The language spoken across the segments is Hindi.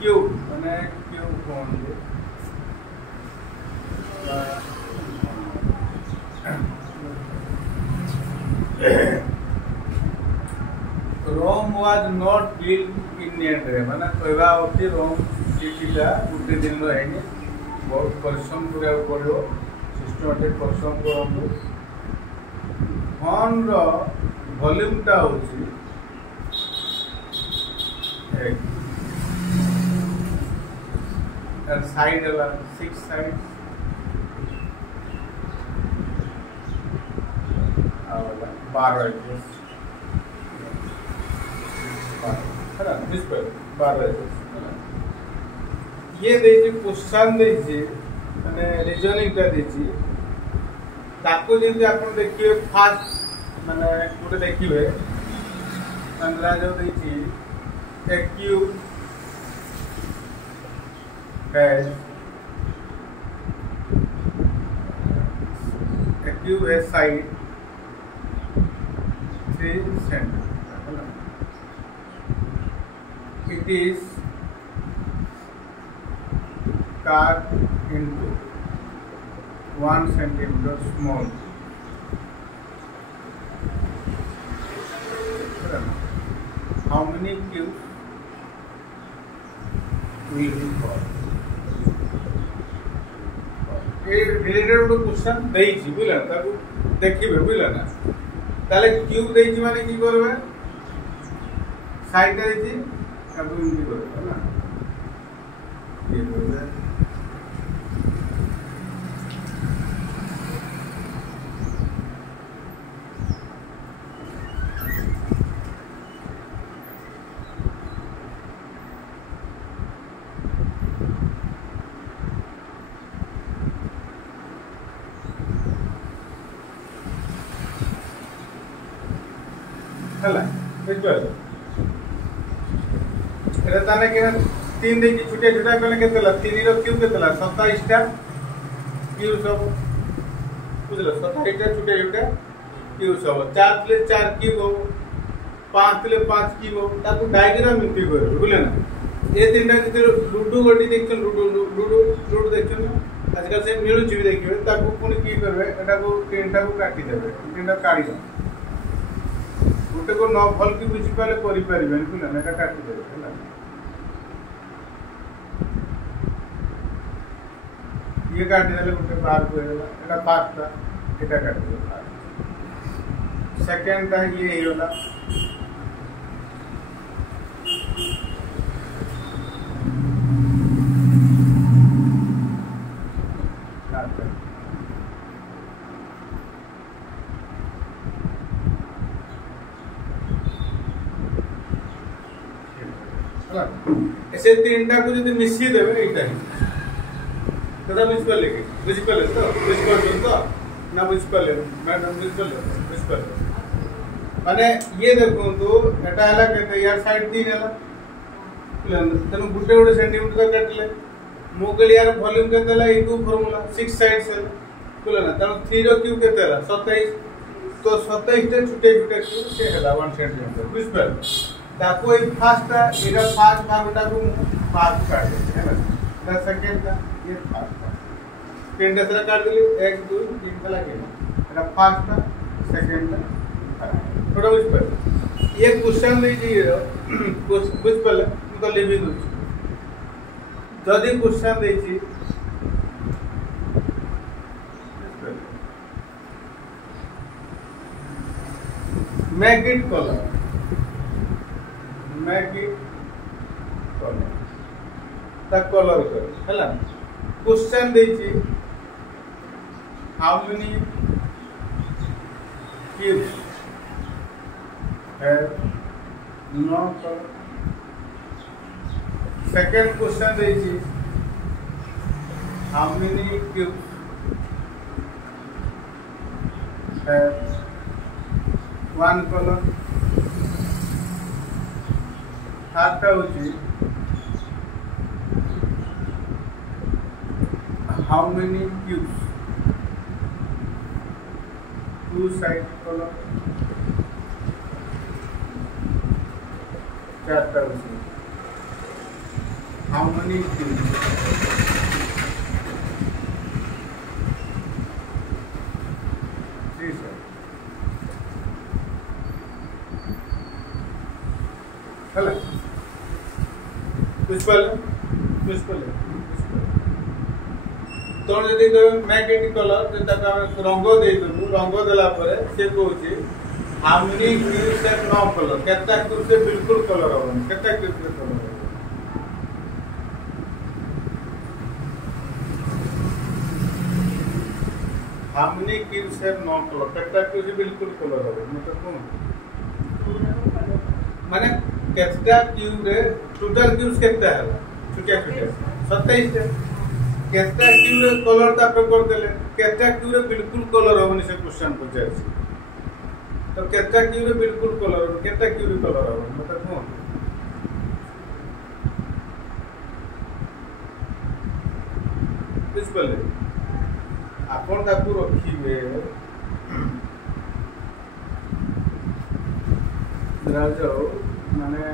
क्यूब माने क्यूब कौन Rome was not build in a day माने कहवा होती रोम सिटीटा गोटे दिन रहनी बहुत परिश्रम करा पड़ो सिस्टमेटिक परिश्रम करूँ फन वॉल्यूमटा होची साइड है 6 साइड बारह ये क्वेश्चन माने रीजनिंग ताको जमी आप देखिए फास्ट माने गोटे देखिए जो a cube has side 3 centimeter. It is cut into 1 centimeter small. How many cubes will be called? Related गोटे क्वेश्चन देइछि बुझला ताकू देखिबे बुझला ना ताले क्यूब देइछि माने की करबे साइड देइछि ताकू इनकी करबे ना ये करबे हला एटा ताने के 3 देखि छुटे छुटा कले केतला 3 रो क्यूब केतला 27 टा क्यूब सब बुझलो 27 टा छुटे छुटे क्यूब सब 4 प्ले 4 क्यूब हो 5 प्ले 5 क्यूब हो ताकू डायग्राम इम्पी कर बुझले ना ये तीनटा जे लूडो गोटी देखछन लूडो देखछन आजकल से मिलु छी देखिबे ताकू कोन की करबे एटा को तीनटा को काटी देबे तीनटा काटी दे गोटे को न भल की बुझी पाले करि परिबेन कि ना एटा काटी देबे हला ये काटी देले गोटे बार को होला एटा पांचटा एटा काटी देबे सेकंड टा ये होला ऐसे तीनटा को जब मिसी देवे एटा कदा बुझ पले तो ना बुझ पले मैडम बुझ पले माने ये देखो तो एटा हला कहते यार साइड 3 हला तनु गुटे गुटे सेंटीमीटर काटले मोगल यार वॉल्यूम केतेला इको फार्मूला 6 साइड्स है बोला ना तनु 3 रो क्यूब केतेला 27 तो 27 टे छुटे छुटे क्यूब से हला 1 सेंटीमीटर बुझ पले ताको एक फास्ट एरा फास्ट भागटा को फास्ट काट दे है ना द सेकंड का ये फास्ट तीन दसरा काट दिली 1 2 3 का लगे एरा फास्ट का सेकंड का थोड़ा बुझ पर ये क्वेश्चन दे जी बुझ पले तो लिखि दउ जदी क्वेश्चन दे छी मेक इट कलर कलर कर हला क्वेश्चन देछि how many cubes have no colour second question देछि how many cubes have one colour third होची how many cubes 2 side column चारटा होची how many cubes ହେଲା ବୁଝିପାରିଲେ ତଣ ଯଦି ମ୍ୟାଗନେଟିକ୍ କଲର ଯେ ତାକୁ ଆମେ ରଙ୍ଗ ଦେଇଦେବୁ ରଙ୍ଗ ଦେଲା ପରେ ସେ କହୁଛି how many cubes have no color କେତେ cubes ବିଲକୁଲ କଲର ହବନି କେତେ cubes କଲର ହବ how many cubes have no color केते cubes बिल्कुल कलर हो मतलब कोन माने केते क्यूब रे टोटल क्यूब्स केते है छोटा छोटा 27 टे केते क्यूब रे कलर ता पेपर देले केते क्यूब रे बिल्कुल कलर होनी से क्वेश्चन पूछे तो केते क्यूब रे बिल्कुल कलर हो केते क्यूब रे कलर हो मतलब कोन बुझिपले आपण ताकू रखिबे राजो माने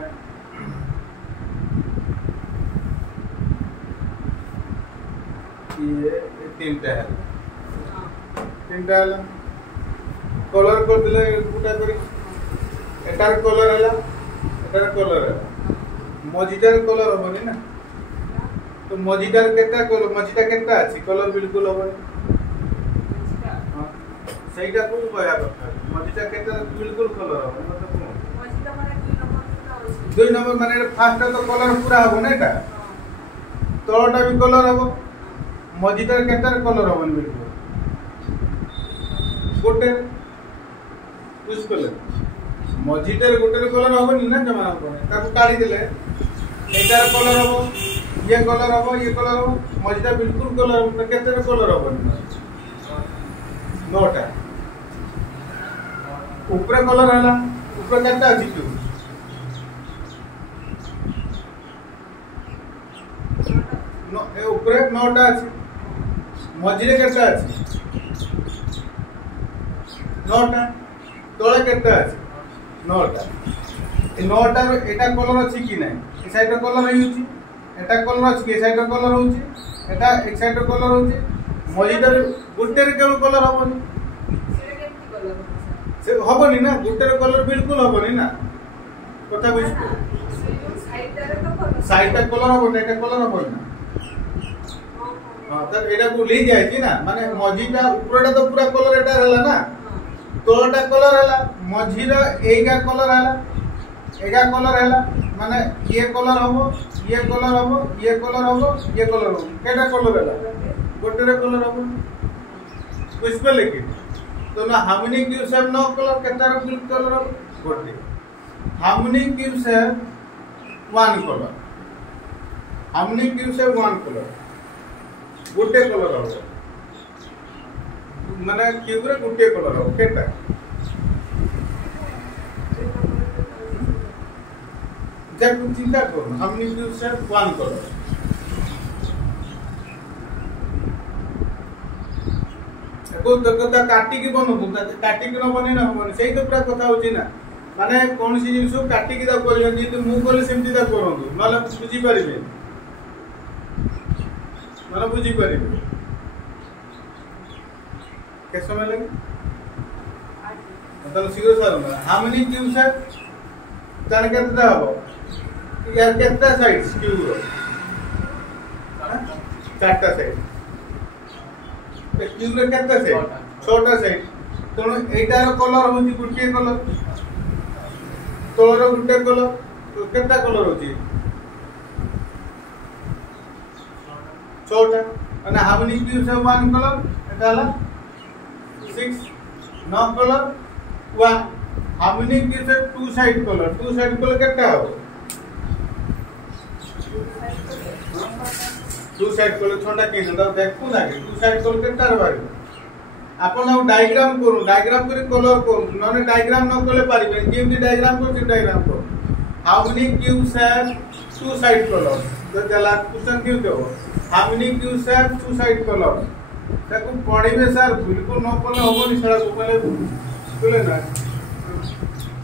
ये तीनटा है कलर कर दिले गुटा करी एटार कलर है मजिटार कलर होबनी ना तो मजिटार केटा कलर मजिटा केटा अछि कलर बिल्कुल होबनी सहीटा को कहया କଥା मजिटा केटा बिल्कुल कलर हो मतलब मजिटा माने 2 नंबर माने फर्स्ट तो कलर पूरा हो ना एटा तळटा भी कलर हो मजिटा केटा कलर होबन बिल्कुल गोटे बुझ पले मजिटा गोटे कलर होबनी ना जमा होबनी ताको काढी देले एटार कलर हो ये कलर हो मजिटा बिल्कुल कलर हो केते कलर होबनी नोटा ऊपर कलर है ऊपर केटा अछि तू नो ए ऊपर नोटा अछि मझिरे केटा अछि नोटा तोळे केटा अछि नोटा ए नोटा रो एटा कलर अछि कि नै ए साइड रो कलर होउछि एटा कलर अछि ए साइड रो कलर होउछि एटा एक साइड रो कलर होउछि मझिरे गुटे रे केवल कलर होबनी से होबनी ना गुटे कलर बिल्कुल होबनी ना कथा बुझ साइड तक कलर होबनी एटा कलर होबनी ना हां त एटा को ले जाय छी ना माने मझीटा ऊपरटा तो पूरा कलर एटा हला ना तोलटा कलर हला मझीरा एगा कलर हला माने ये कलर होबो ये कलर होबो ये कलर होबो ये कलर होबो केटा कलर हला गुटे रे कलर होबो बुझ पे लेकिन तो ना how many cubes have no color केता रो बिल्कुल कलर गोटे how many cubes have one color how many cubes have one color गोटे कलर हो माने क्यूब रे गोटे कलर हो केता जब चिंता करो how many cubes have one color को कथा काटी की बनो काटी की न बने ना होबनी सेही तो पूरा कथा होची ना माने कोन सी जिंसु काटी की दा कोइ जे तो मु कोले सेमति दा करंतु माने बुझी परिबे माने बुझी परिबे के समय लगे मतलब शीघ्र सर हाउ मेनी क्यूब्स है जाने केता हबो यार केता साइड्स क्यूब रो चारटा साइड क्यूब रे केते से छोटा साइड तोन एटार कलर होची गुटिए कलर तोर गुटे कलर तो केता कलर होची छोटा અને how many cubes have one color एटा हला 6 no color one how many cubes have two side color केता हो टू साइड कलर छोटा के न देखू ना के टू साइड कलर केटा रे बारी आपण अब डायग्राम करी कलर को नने डायग्राम न करले पारिबे जेमि डायग्राम को how many cubes have two side colour तो जला क्वेश्चन क्यों दो how many cubes have two side colour ताको पढिबे सर बिल्कुल न पले होबनी सरा को पले बोले ना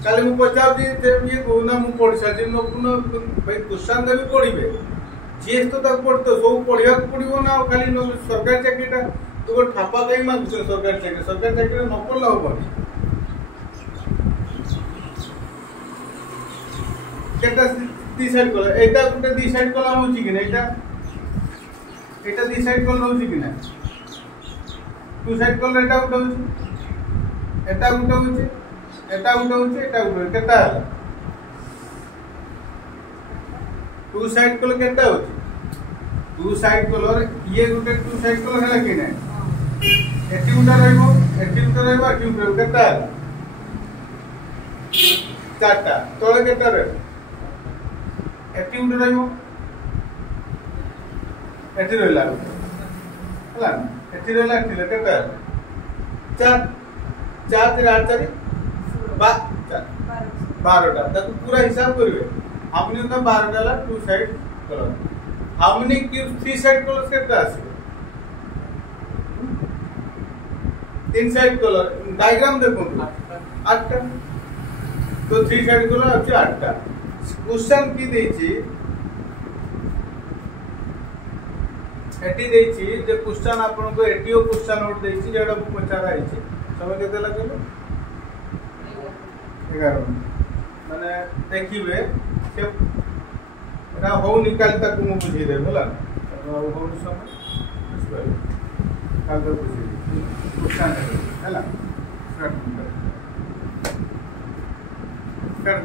काले मु पचाउ दी ये कोना मु पढि साथि न भाई क्वेश्चन दे भी पढिबे जीएस तो तक पढ़ते सब पढ़िया पड़ो ना खाली सरकारी चाकरीटा तो ठापा कहीं मांग सरकारी चाकरी न पढ़ला हम केटा डिसाइड कला एटा गुटे डिसाइड कला होची कि ना एटा डिसाइड कला होची कि ना टू साइड कला एटा गुटे होची एटा गुटे होची एटा गुटे होची एटा गुटे केटा टू साइड कलर केटा होची टू साइड कलर ये गुटे टू साइड कलर है कि ना एटी गुटे रहबो एटी गुटे केटा चारटा तळे केटा रहबो एटी गुटे रहबो एटी रहला हला एटी रहला एटी केटा चार चार तेरे आठ चार बारह ताकू पूरा हिसाब करिवे हमने तो 12 डाला टू साइड कलर हमने क्यूब थ्री साइड कलर केटा आसी तीन साइड कलर डायग्राम देखो 8टा तो थ्री साइड कलर अछि 8टा क्वेश्चन की देछि एटी देछि जे क्वेश्चन आपन को एटीओ क्वेश्चन नोट देछि जेडा पचारा आइछि समय केते लागलो 11 माने देखिबे से एरा हो निकाल तक मु बुझी दे होला हो समय बुझबै काल तो बुझी क्वेश्चन हैला कर